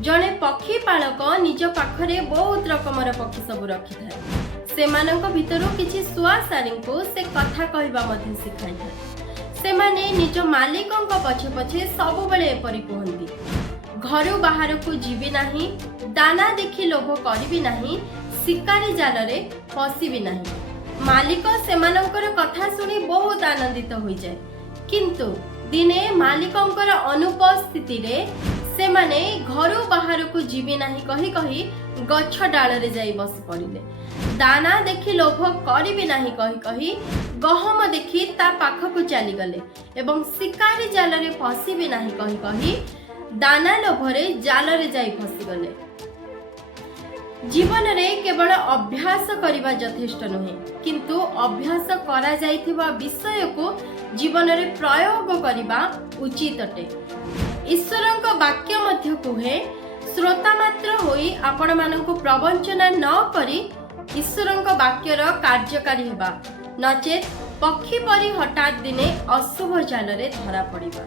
जड़े पक्षी पालक निज पाखरे बहुत रकमर पक्षी सब रखी था। सेमानंक भितरु किछि सुआ सारी को से कथा कहबा मध्य सिखाई था। सेमाने निज मालिकंक पछे पछे सब बेले एपरि कहंती, घरु बाहर को जीवी नाही, दाना देखि लोभ करिबी नाही, शिकारी जालरे फसिबी नाही। मालिक सेमानंकर कथा सुनी बहुत आनंदित होई जाय, किंतु दिने मालिकंकर अनुपस्थिति रे सेमाने घरु बाहर को जीवी नाही कही कही गछ डाल रे जाई बस पड़िले। दाना देखि लोभ करिबी नाही कही कही गहम देखि ता पाखकु चली गले एवं शिकारी जाल रे फसिबी नाही कही कही दाना लोभरे जाल रे जाई फसी गले। जीवन रे केवल अभ्यास करिबा यथेष्ट नहे, किंतु अभ्यास करा जाइथिबा विषय को जीवन रे प्रयोग करिबा उचित अटे। ईश्वरंक वाक्य मध्य कुहे, श्रोता मात्र होई आपण मानकु प्रवंचना न करी ईश्वरंक वाक्यर कार्यकारी हेबा, नचेत पक्षी परी हठात दिने अशुभ जाल रे धरा पड़िबा।